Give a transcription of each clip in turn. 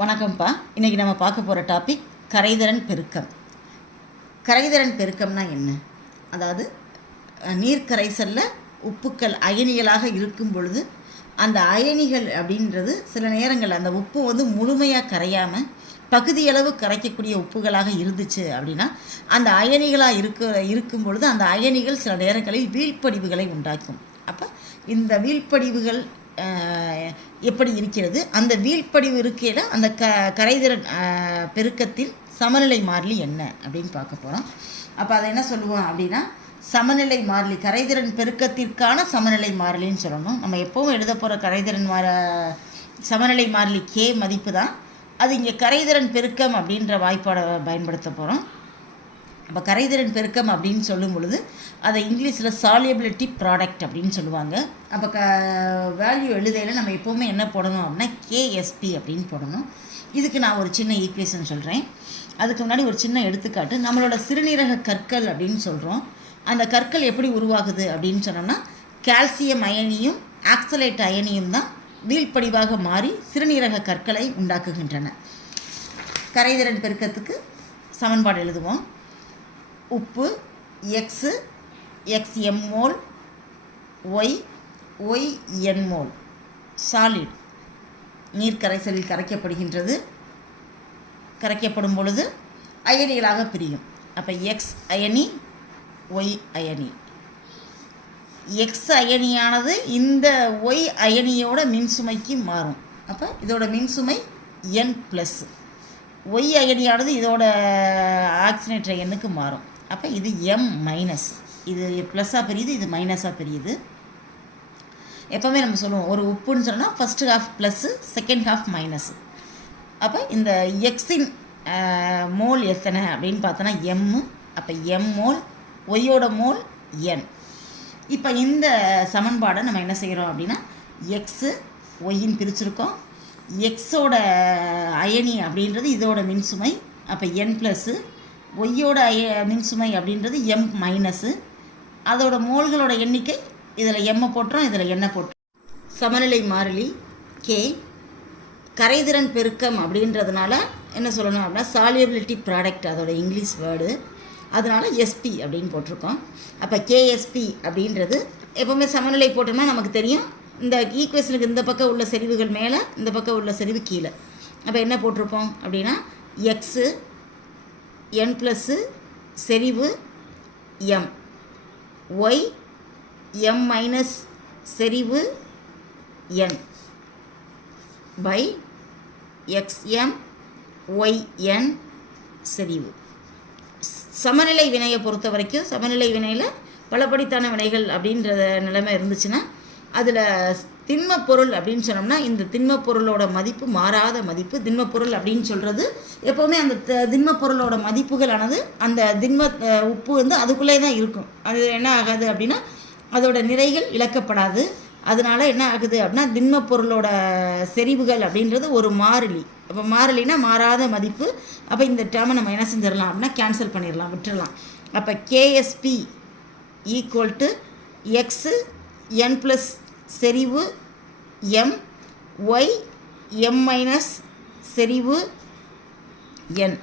வணக்கம்ப்பா. இன்றைக்கி நம்ம பார்க்க போகிற டாபிக் கரைதிறன் பெருக்கம். கரைதிறன் பெருக்கம்னா என்ன? அதாவது நீர்க்கரைசலில் உப்புக்கள் அயனிகளாக இருக்கும் பொழுது அந்த அயனிகள் அப்படின்றது சில நேரங்கள் அந்த உப்பு வந்து முழுமையாக கரையாமல் பகுதியளவு கரைக்கக்கூடிய உப்புகளாக இருந்துச்சு அப்படின்னா அந்த அயனிகளாக இருக்க இருக்கும் பொழுது அந்த அயனிகள் சில நேரங்களில் வீழ்ப்படிவுகளை உண்டாக்கும். அப்போ இந்த வீழ்ப்படிவுகள் எப்படி இருக்கிறது? அந்த வீழ்ப்படிவு இருக்கையில் அந்த க கரைதிறன் பெருக்கத்தில் சமநிலை மாறிலி என்ன அப்படின்னு பார்க்க போகிறோம் அப்போ அதை என்ன சொல்லுவோம் அப்படின்னா சமநிலை மாறிலி கரைதிறன் பெருக்கத்திற்கான சமநிலை மாறிலின்னு சொல்லணும். நம்ம எப்போவும் எழுத போகிற கரைதிறன் மாற சமநிலை மாறிலி கே மதிப்பு தான். அது இங்கே கரைதிறன் பெருக்கம் அப்படின்ற வாய்ப்பாடை பயன்படுத்த போகிறோம் அப்போ கரைதிறன் பெருக்கம் அப்படின்னு சொல்லும் பொழுது அதை இங்கிலீஷில் சாலியபிலிட்டி ப்ராடக்ட் அப்படின்னு சொல்லுவாங்க. அப்போ க வேல்யூ எழுதையில் நம்ம எப்போவுமே என்ன போடணும் அப்படின்னா கேஎஸ்பி அப்படின்னு போடணும். இதுக்கு நான் ஒரு சின்ன ஈக்குவேஷன் சொல்கிறேன் அதுக்கு முன்னாடி ஒரு சின்ன எடுத்துக்காட்டு நம்மளோட சிறுநீரக கற்கள் அப்படின்னு சொல்கிறோம் அந்த கற்கள் எப்படி உருவாகுது அப்படின்னு சொன்னோம்னா கால்சியம் அயனியும் ஆக்சலேட் அயனியும் தான் வீழ்படிவாக மாறி சிறுநீரக கற்களை உண்டாக்குகின்றன. கரைதிறன் பெருக்கத்துக்கு சமன்பாடு எழுதுவோம். உப்பு X X mole Y Y N mole. Solid நீர் கரைசலில் கரைக்கப்படுகின்றது. கரைக்கப்படும் பொழுது அயனிகளாக பிரியும். அப்போ எக்ஸ் அயனி ஒய் அயனி. எக்ஸ் அயனியானது இந்த ஒய் அயனியோட மின்சுமைக்கு மாறும். அப்போ இதோட மின்சுமை என் ப்ளஸ் ஒய் அயனியானது இதோட ஆக்சினேற்ற எண்ணுக்கு மாறும். அப்போ இது எம் மைனஸ் இது ப்ளஸ்ஸாக பெரியுது இது மைனஸாக பெரியுது. எப்போவுமே நம்ம சொல்லுவோம் ஒரு உப்புன்னு சொன்னால் first half plus second half minus அப்போ இந்த எக்ஸின் மோல் எத்தனை அப்படின்னு பார்த்தோன்னா எம்மு அப்போ எம் மோல் ஒய்யோட மோல் என் இப்போ இந்த சமன்பாடை நம்ம என்ன செய்கிறோம் அப்படின்னா எக்ஸு ஒய்யின் பிரிச்சிருக்கோம். எக்ஸோட அயனி அப்படின்றது இதோட மின்சுமை அப்போ என் ப்ளஸ்ஸு ஒய்யோட மின்சுமை அப்படின்றது எம் மைனஸு அதோட மோல்களோட எண்ணிக்கை இதில் எம்மை போட்டுரும் இதில் எண்ணெய் போட்டுரும் சமநிலை மாறிலி கே கரைதிறன் பெருக்கம் அப்படின்றதுனால என்ன சொல்லணும் அப்படின்னா சாலியபிலிட்டி ப்ராடக்ட் அதோட இங்கிலீஷ் வேர்டு அதனால எஸ்பி அப்படின்னு போட்டிருக்கோம். அப்போ கேஎஸ்பி அப்படின்றது எப்போவுமே சமநிலை போட்டோம்னா நமக்கு தெரியும். இந்த ஈக்குவேஷனுக்கு இந்த பக்கம் உள்ள செறிவுகள் மேலே இந்த பக்கம் உள்ள செறிவு கீழே. அப்போ என்ன போட்டிருப்போம் அப்படின்னா எக்ஸு என் ப்ளஸ்ஸு செறிவு எம் ஒய் எம் மைனஸ் செறிவு என் பை எக்ஸ்எம் ஒய்என் செறிவு. சமநிலை வினையை பொறுத்த வரைக்கும் சமநிலை வினையில் பலபடித்தான வினைகள் அப்படின்ற நிலைமை இருந்துச்சுன்னா அதில் திண்மப் பொருள் அப்படின்னு சொன்னோம்னா இந்த திண்மப்பொருளோட மதிப்பு மாறாத மதிப்பு. திண்மப் பொருள் அப்படின்னு சொல்கிறது எப்போவுமே அந்த த- திண்மப் மதிப்புகளானது அந்த திண்ம உப்பு வந்து அதுக்குள்ளே தான் இருக்கும். அது என்ன ஆகாது அப்படின்னா அதோட நிறைகள் இழக்கப்படாது. அதனால என்ன ஆகுது அப்படின்னா திண்மப்பொருளோட செறிவுகள் அப்படின்றது ஒரு மாறிலி. அப்போ மாறிலினா மாறாத மதிப்பு. அப்போ இந்த டேர்மை நம்ம என்ன செஞ்சிடலாம் அப்படின்னா கேன்சல் பண்ணிடலாம் விட்டுறலாம் அப்போ K S P equal to X N plus செறிவு எம் ஒய் எம் மைனஸ் செறிவு என்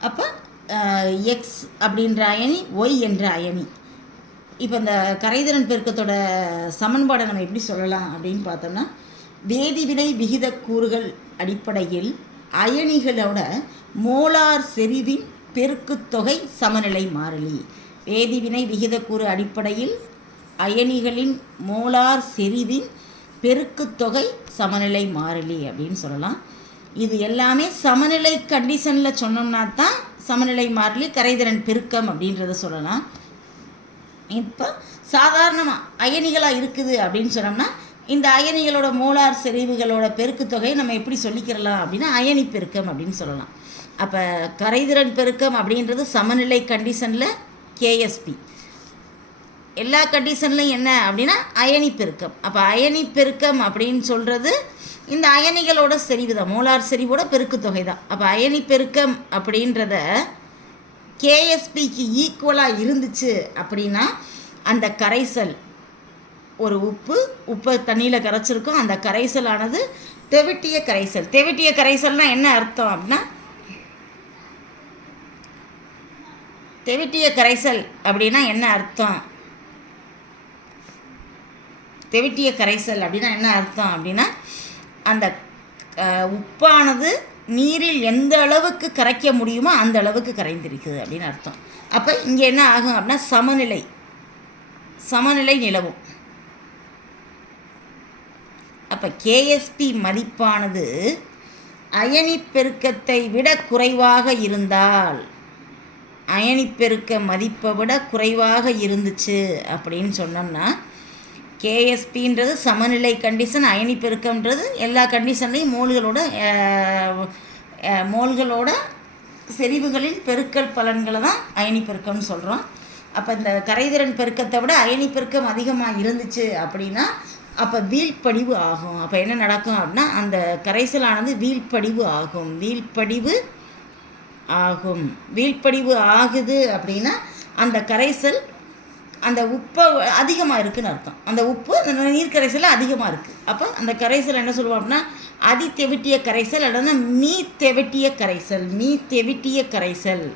அப்போ எக்ஸ் அப்படின்ற அயனி ஒய் என்ற அயனி. இப்போ இந்த கரைதிறன் பெருக்கத்தோட சமன்பாடை நம்ம எப்படி சொல்லலாம் அப்படின்னு பார்த்தோம்னா வேதிவினை விகித கூறுகள் அடிப்படையில் அயனிகளோட மோலார் செறிவின் பெருக்குத்தொகை சமநிலை மாறிலி. வேதிவினை விகிதக்கூறு அடிப்படையில் அயனிகளின் மோலார் செறிவின் பெருக்குத்தொகை சமநிலை மாறிலி அப்படின்னு சொல்லலாம். இது எல்லாமே சமநிலை கண்டிஷனில் சொன்னோம்னா தான் சமநிலை மாறிலி கரைதிறன் பெருக்கம் அப்படின்றத சொல்லலாம். இப்போ சாதாரணமாக அயனிகளாக இருக்குது அப்படின்னு சொன்னோம்னா இந்த அயனிகளோட மோலார் செறிவுகளோட பெருக்குத் தொகையை நம்ம எப்படி சொல்லிக்கிறலாம் அப்படின்னா அயனி பெருக்கம் அப்படின்னு சொல்லலாம். அப்போ கரைதிறன் பெருக்கம் அப்படின்றது சமநிலை கண்டிஷனில் கேஎஸ்பி எல்லா கண்டிஷன்லையும் என்ன அப்படின்னா அயனி பெருக்கம் அப்போ அயனி பெருக்கம் அப்படின்னு சொல்கிறது இந்த அயனிகளோட செறிவு தான். மோலார் செறிவோட பெருக்குத் தொகை தான். அப்போ அயனி பெருக்கம் அப்படின்றத கேஎஸ்பிக்கு ஈக்குவலாக இருந்துச்சு அப்படின்னா அந்த கரைசல் ஒரு உப்பு உப்பை தண்ணியில் கரைச்சிருக்கோம். அந்த கரைசலானது தெவிட்டிய கரைசல். தெவிட்டிய கரைசல்னால் என்ன அர்த்தம் அப்படின்னா தெவிட்டிய கரைசல் அப்படின்னா என்ன அர்த்தம்? தெவிட்டிய கரைசல் அப்படின்னா என்ன அர்த்தம் அப்படின்னா அந்த உப்பானது நீரில் எந்த அளவுக்கு கரைக்க முடியுமோ அந்த அளவுக்கு கரைந்திருக்குது அப்படின்னு அர்த்தம். அப்போ இங்கே என்ன ஆகும் அப்படின்னா சமநிலை சமநிலை நிலவும். அப்போ கேஎஸ்பி மதிப்பானது அயனி பெருக்கத்தை விட குறைவாக இருந்தால் அயனி பெருக்க மதிப்பை விட குறைவாக இருந்துச்சு அப்படின்னு சொன்னோம்னா கேஎஸ்பின்றது சமநிலை கண்டிஷன் அயனி பெருக்கம்ன்றது எல்லா கண்டிஷன்லையும் மோல்களோட மோல்களோட செறிவுகளின் பெருக்கல் பலன்களை தான் அயனி பெருக்கம்னு சொல்கிறோம் அப்போ இந்த கரைதிறன் பெருக்கத்தை விட அயனி பெருக்கம் அதிகமாக இருந்துச்சு அப்படின்னா அப்போ வீழ்ப்படிவு ஆகும். அப்போ என்ன நடக்கும் அப்படின்னா அந்த கரைசலானது வீழ்ப்படிவு ஆகும். வீழ்ப்படிவு ஆகும். வீழ்ப்படிவு ஆகுது அப்படின்னா அந்த கரைசல் அந்த உப்பை அதிகமாக இருக்குன்னு அர்த்தம். அந்த உப்பு அந்த நீர் கரைசலில் அதிகமாக இருக்குது அப்போ அந்த கரைசல் என்ன சொல்லுவோம் அப்படின்னா அதி தெவிட்டிய கரைசல் அல்லது மீ தெவிட்டிய கரைசல் மீ தெவிட்டிய கரைசல்.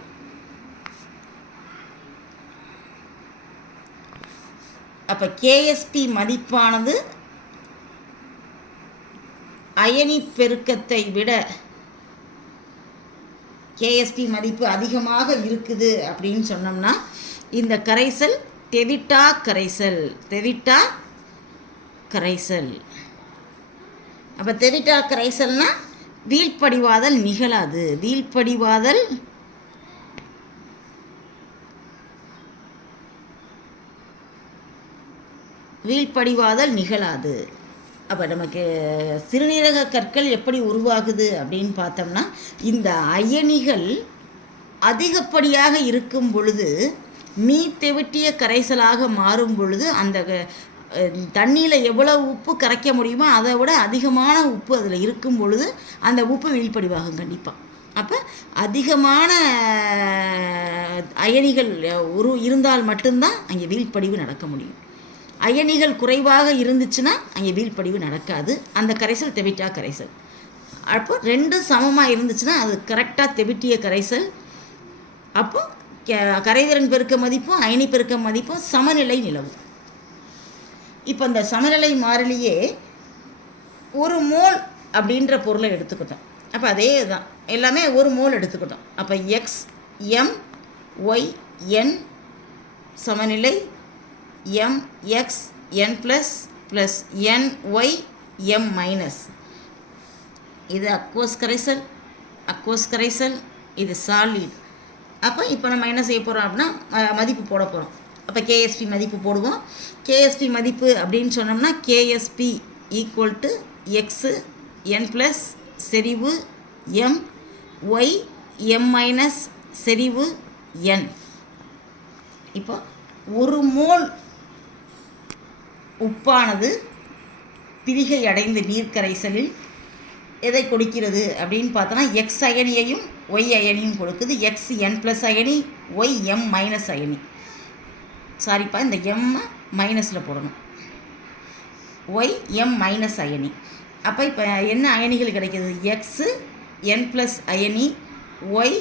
அப்போ கேஎஸ்பி மதிப்பானது அயனி பெருக்கத்தை விட கேஎஸ்பி மதிப்பு அதிகமாக இருக்குது அப்படின்னு சொன்னோம்னா இந்த கரைசல் தெவிட்டா கரைசல். தெவிட்டா கரைசல். அப்போ தெவிட்டா கரைசல்னா வீழ்ப்படிவாதல் நிகழாது. வீழ்ப்படிவாதல் வீழ்ப்படிவாதல் நிகழாது. அப்போ நமக்கு சிறுநீரக கற்கள் எப்படி உருவாகுது அப்படின்னு பார்த்தோம்னா இந்த அயனிகள் அதிகப்படியாக இருக்கும் பொழுது மீ தெவிட்டிய கரைசலாக மாறும் பொழுது அந்த தண்ணியில் எவ்வளோ உப்பு கரைக்க முடியுமோ அதை விட அதிகமான உப்பு அதில் இருக்கும் பொழுது அந்த உப்பு வீழ்ப்படிவாகும் கண்டிப்பாக அப்போ அதிகமான அயனிகள் ஒரு இருந்தால் மட்டும்தான் அங்கே வீழ்ப்படிவு நடக்க முடியும். அயனிகள் குறைவாக இருந்துச்சுன்னா அங்கே வீழ்படிவு நடக்காது. அந்த கரைசல் தெவிட்டா கரைசல். அப்போ ரெண்டும் சமமாக இருந்துச்சுன்னா அது கரெக்டாக தெவிட்டிய கரைசல். அப்போ கரைதிறன் பெருக்க மதிப்பும் அயனி பெருக்க மதிப்பும் சமநிலை நிலவும் இப்போ இந்த சமநிலை மாறிலியே ஒரு மோல் அப்படின்ற பொருளை எடுத்துக்கிட்டோம். அப்போ அதே தான் எல்லாமே ஒரு மோல் எடுத்துக்கிட்டோம். அப்போ எக்ஸ் எம் ஒய் என் சமநிலை M X N plus plus N Y M minus இது அக்வஸ் கரைசல் அக்வஸ் கரைசல் இது சாலிட் அப்போ இப்போ நம்ம என்ன செய்ய போகிறோம் அப்படின்னா மதிப்பு போட போகிறோம் அப்போ கேஎஸ்பி மதிப்பு போடுவோம். கேஎஸ்பி மதிப்பு அப்படின்னு சொன்னோம்னா K S P equal to X N plus செறிவு எம் ஒய் எம் மைனஸ் செறிவு என் இப்போ ஒரு மோல் உப்பானது பிரிகை அடைந்த நீர்க்கரைசலில் எதை கொடுக்கிறது அப்படின்னு பார்த்தோன்னா எக்ஸ் அயனியையும் ஒய் அயனியும் கொடுக்குது எக்ஸ் என் ப்ளஸ் அயனி ஒய் எம் மைனஸ் அயனி. சாரிப்பா இந்த எம் மைனஸில் போடணும். ஒய் எம் மைனஸ் அயனி. அப்போ இப்போ என்ன அயனிகள் கிடைக்கிது? எக்ஸு என் ப்ளஸ் அயனி ஒய்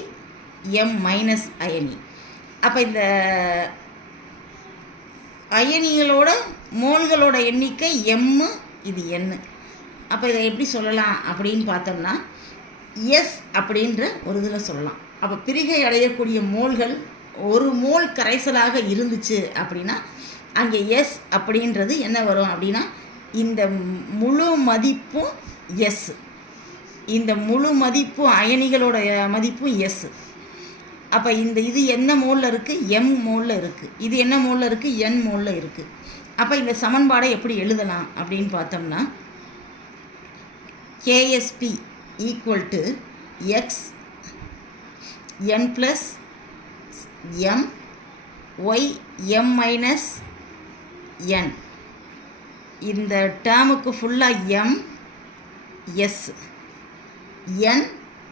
எம் மைனஸ் அயனி. அப்போ இந்த அயனிகளோட மோல்களோட எண்ணிக்கை எம்மு இது எண்ணு அப்போ இதை எப்படி சொல்லலாம் அப்படின்னு பார்த்தோம்னா எஸ் அப்படின்ற ஒரு இதில் சொல்லலாம். அப்போ பிரிகை அடையக்கூடிய மோல்கள் ஒரு மோல் கரைசலாக இருந்துச்சு அப்படின்னா அங்கே எஸ் அப்படின்றது என்ன வரும் அப்படின்னா இந்த முழு மதிப்பும் எஸ். இந்த முழு மதிப்பும் அயனிகளோட மதிப்பும் எஸ். அப்போ இந்த இது என்ன மோலில் இருக்குது எம் மோலில் இருக்குது இது என்ன மோலில் இருக்குது என் மோலில் இருக்குது அப்போ இந்த சமன்பாடை எப்படி எழுதலாம் அப்படின்னு பார்த்தோம்னா K S P equal to X N plus M Y M minus N இந்த டேர்முக்கு ஃபுல்லாக எம் எஸ் என்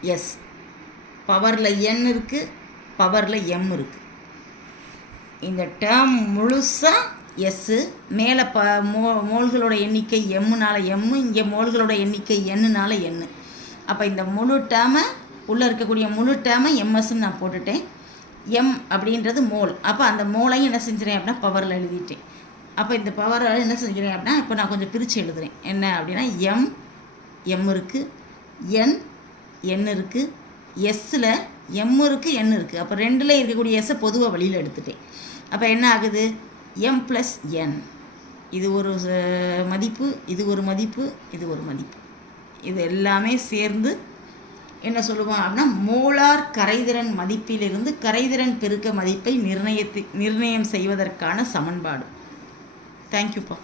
எஸ் பவரில் என் இருக்குது பவரில் எம் இருக்குது இந்த டேர்ம் முழுசாக எஸ்ஸு மேலே ப மோ மோள்களோட எண்ணிக்கை எம்முனால எம்மு இங்கே மோள்களோட எண்ணிக்கை எண்ணுனால எண்ணு அப்போ இந்த முழு டேமை உள்ளே இருக்கக்கூடிய முழு டேமை எம்எஸ்ன்னு நான் போட்டுட்டேன். எம் அப்படின்றது மோல் அப்போ அந்த மோலையும் என்ன செஞ்சுறேன் அப்படின்னா பவரில் எழுதிட்டேன். அப்போ இந்த பவரை என்ன செஞ்சுறேன் அப்படின்னா இப்போ நான் கொஞ்சம் பிரித்து எழுதுறேன். என்ன அப்படின்னா எம் எம் இருக்குது என் என் இருக்குது எஸ்ஸில் எம் இருக்குது என் இருக்குது அப்போ ரெண்டில் இருக்கக்கூடிய எஸ்ஸை பொதுவாக வழியில் எடுத்துட்டேன். அப்போ என்ன ஆகுது? எம் ப்ளஸ் என் இது ஒரு மதிப்பு இது ஒரு மதிப்பு இது ஒரு மதிப்பு. இது எல்லாமே சேர்ந்து என்ன சொல்லுவோம் அப்படின்னா மோலார் கரைதிறன் மதிப்பிலிருந்து கரைதிறன் பெருக்க மதிப்பை நிர்ணயத்து நிர்ணயம் செய்வதற்கான சமன்பாடு. தேங்க்யூப்பா